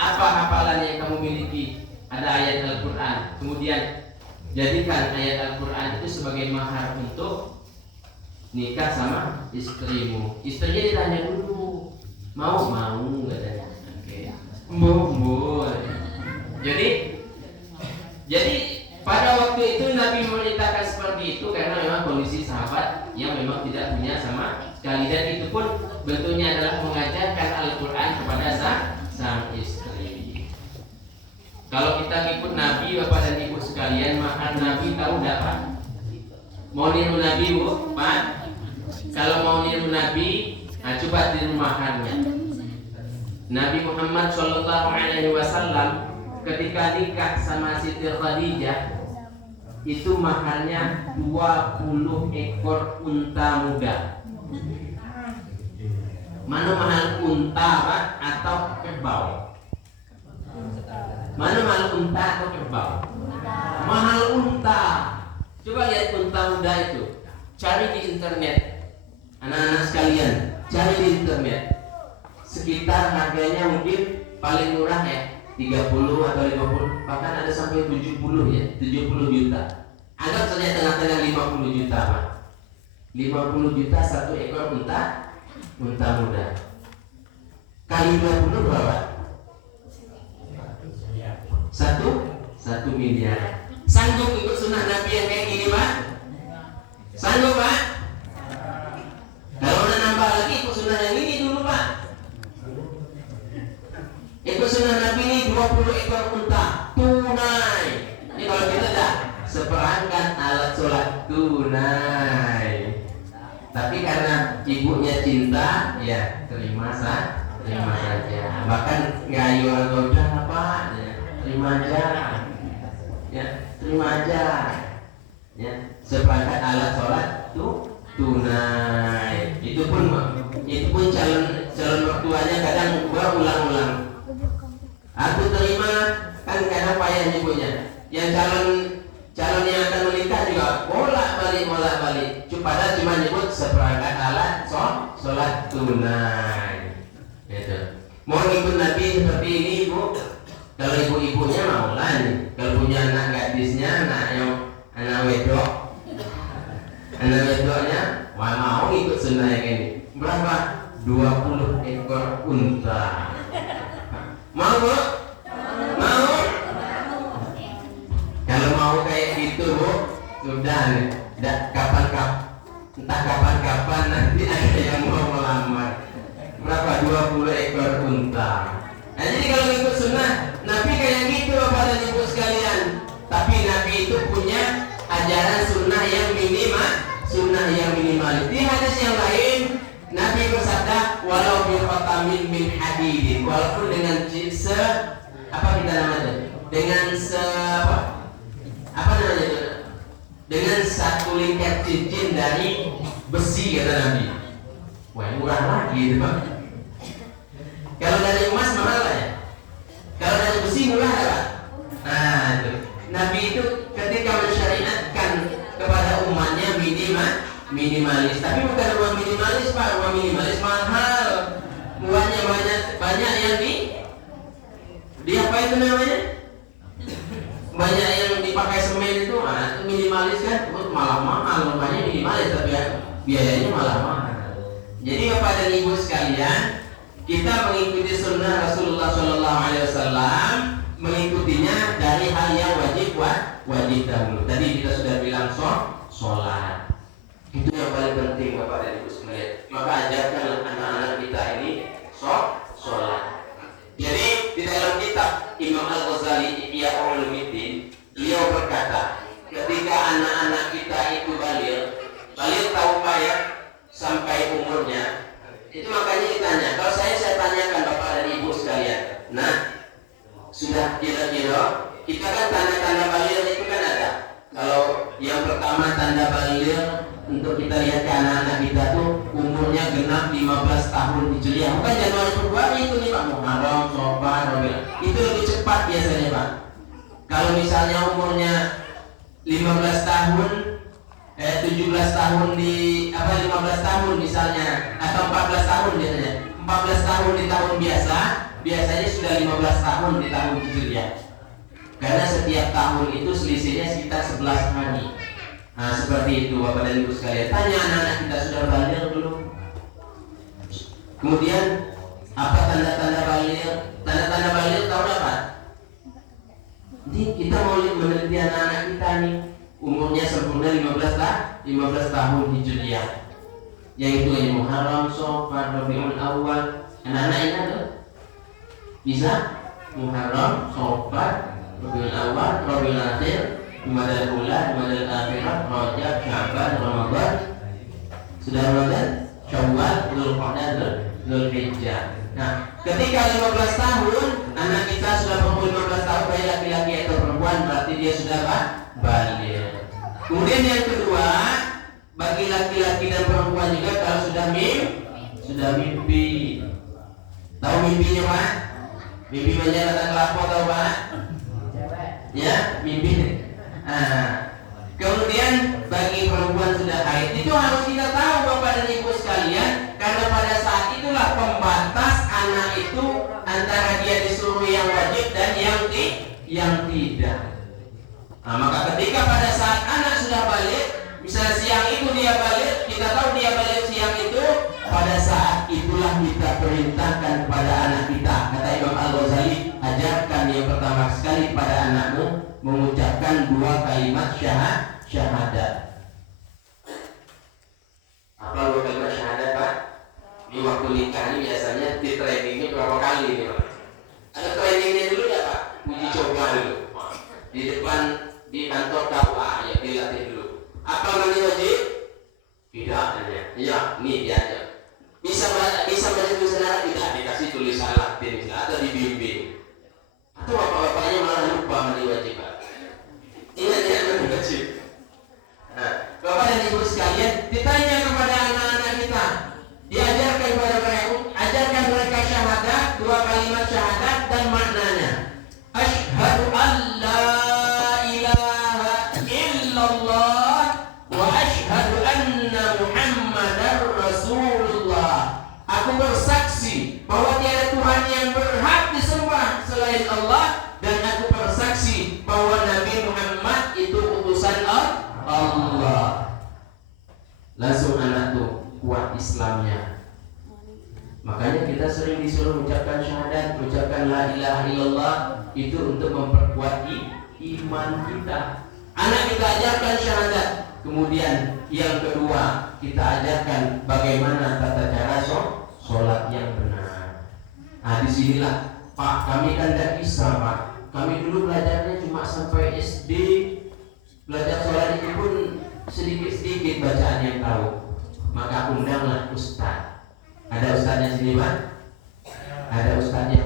apa hafalan yang kamu miliki? Ada ayat Al-Quran. Kemudian jadikan ayat Al-Quran itu sebagai mahar untuk nikah sama istrimu. Istrinya ditanya dulu, mau katanya. Oke. Mau. Jadi pada waktu itu Nabi menceritakan seperti itu karena memang kondisi sahabat yang memang tidak punya sama sekali, dan itu pun bentuknya adalah mengajarkan Al-Quran kepada sang istri. Kalau kita ikut Nabi, Bapak dan Ibu sekalian, mahar Nabi tahu enggak, Pak? Mau niru Nabi, Bu? Pak? Kalau mau niru Nabi, coba tiru maharnya. Nabi Muhammad SAW ketika nikah sama Siti Khadijah itu maharnya 20 ekor unta muda. Mana mahal unta, Pak, atau kerbau? Mana mahal unta atau kerbau? Mahal unta. Coba lihat unta muda itu. Cari di internet. Anak-anak sekalian, cari di internet. Sekitar harganya mungkin paling murah ya 30 atau 50, bahkan ada sampai 70 ya, 70 juta. Anggap saja tengah-tengah 50 juta, Pak. 50 juta satu ekor unta muda. Kali 20 berapa? 1 miliar. Sanggup ikut sunnah Nabi yang kayak gini, Pak? Sanggup, Pak? Kalau udah nambah lagi ikut sunnah yang ini dulu, Pak. Ikut sunnah Nabi ini 20 ekor unta tunai. Ini kalau kita dah seperangkat alat sholat tunai. Tapi karena ibunya cinta, ya terima saja. Bahkan ngayu orang udah apa, ya, terima aja. Ya, seperangkat alat sholat tunai. Itu pun calon mertuanya kadang berulang-ulang. Aku terima, kan kadang payah nyebutnya. Yang calon yang akan menikah juga bolak balik. Padahal cuma nyebut seperangkat alat sholat tunai. Gitu. Mau ikut Nabi seperti ini, Ibu? Kalau ibu-ibunya mau lah nih. Kalau punya anak gadisnya, anak wedoknya, wah mau ikut sunnah yang ini. Berapa? 20 ekor unta. Mau, Bu? Mau? Kalau mau kayak gitu, Bu, sudah nih. Entah kapan nanti ada yang mau melamar. Berapa? 20 ekor unta. Nah, jadi kalau ikut sunnah Nabi kayak gitu, Bapak dan Ibu sekalian. Tapi Nabi itu punya ajaran sunnah yang minimalis. Di hadis yang lain Nabi bersabda, walau bi khatamin min hadidin, walaupun dengan dengan satu lingkar cincin dari besi, kata Nabi. Wah, murah lagi itu, Pak. Kalau dari emas mahal lah ya. Kalau dari besi murah ya, Pak. Nah, itu. Nabi itu ketika mensyariatkan kepada umatnya minimalis, tapi bukan rumah minimalis, Pak. Rumah minimalis mahal. Uangnya banyak yang di apa itu namanya? Banyak yang dipakai semen itu, itu minimalis kan, malah mahal. Rumahnya minimalis tapi ya, biayanya malah mahal. Jadi Bapak dan Ibu sekalian, kita mengikuti sunnah Rasulullah SAW, mengikutinya dari hal yang wajib dahulu. Tadi kita sudah bilang sholat. Itu yang paling penting, Bapak dan Ibu sekalian. Maka ajarkanlah anak-anak kita ini sholat. Jadi di dalam kitab Imam Al-Ghazali Ihya Ulumuddin, beliau berkata, ketika anak-anak kita itu balik tahu ya sampai umurnya, itu makanya ditanya. Kalau saya tanyakan Bapak dan Ibu sekalian, nah sudah kira-kira kita kan tanda-tanda balik itu kan ada. Kalau yang pertama tanda balik untuk kita lihat ke anak-anak kita tuh umurnya genap 15 tahun Hijriah. Bukan Januari Februari itu nih, Pak. Muharram, Syawal, Rabiul. Itu lebih cepat biasanya, Pak. Kalau misalnya umurnya 15 tahun 17 tahun 15 tahun misalnya, atau 14 tahun biasanya. 14 tahun di tahun biasa, biasanya sudah 15 tahun di tahun Hijriah. Karena setiap tahun itu selisihnya sekitar 11 hari. Nah, seperti itu Bapak dan Ibu sekalian. Tanya anak-anak kita sudah baligh belum? Kemudian apa tanda-tanda baligh? Tanda-tanda baligh tahu apa? Jadi kita mau meneliti anak-anak kita nih, umurnya sempurna 15 tahun Hijriah. Yang itu ini Muharram, Syawal, Rabiul Awal. Anak-anak ini ada? Bisa? Muharram, Syawal, Rabiul Awal, Rabiul Akhir, Jumadal Ula, Jumadal Akhirah, Rajab, Sya'ban, Ramadan. Sudah Ramadan, Syawal, Dzulqa'dah, Dzulhijjah. Nah, ketika 15 tahun anak kita sudah berumur 15 tahun, baik laki-laki atau perempuan, berarti dia sudah baligh. Kemudian yang kedua, bagi laki-laki dan perempuan juga kalau sudah mimpi. Tahu mimpinya Pak? Mimpi menjalankan kelapa tahu Pak? Ya, mimpi. Kemudian bagi perempuan sudah haid, itu harus kita tahu Bapak dan Ibu sekalian, karena pada saat itulah pembatas anak itu antara dia disuruh yang wajib dan yang tidak. Nah, maka ketika pada saat anak sudah balik, misalnya siang itu dia balik, kita tahu dia balik siang itu, pada saat itulah kita perintahkan kepada anak kita. Kata Imam Al-Ghazali, ajarkan yang pertama sekali pada anakmu mengucapkan 2 kalimat syahadat. Apa 2 kalimat syahadat Pak? Di waktu nikah ini biasanya di trainingnya berapa kali nih Pak? Ada trainingnya dulu ya Pak? Uji coba dulu. Di depan di kantor KUA ya dilatih dulu. Apa mandi wajib? Tidak hanya. Ya, ini dia aja. Bisa baca tulisan Arab tidak dikasih tulisan Latin atau dibimbing. Atau bapak-bapaknya malah lupa mandi wajib Pak. Ingat ya mandi wajib. Nah, Bapak dan Ibu sekalian, ditanya kepada anak-anak kita, diajarkan kepada mereka, ajarkan mereka syahadat, 2 kalimat syahadat dan maknanya. Asyhadu an la ilaha illallah wa asyhadu anna Muhammadar Rasulullah. Aku bersaksi bahwa tiada Tuhan yang berhak disembah selain Allah, dan aku bersaksi bahwa Nabi Muhammad itu utusan Allah. Langsung anak tuh kuat Islamnya. Makanya kita sering disuruh mengucapkan syahadat, mengucapkan la ilaha illallah, itu untuk memperkuat iman kita. Anak kita ajarkan syahadat. Kemudian yang kedua, kita ajarkan bagaimana tata cara sholat yang benar. Nah, disinilah Pak, kami kan tidak bisa Pak. Kami dulu belajarnya cuma sampai SD. Belajar sholat itu pun sedikit-sedikit bacaan yang tahu. Maka undanglah ustaz. Ada ustaznya sini Pak? Ada ustaznya.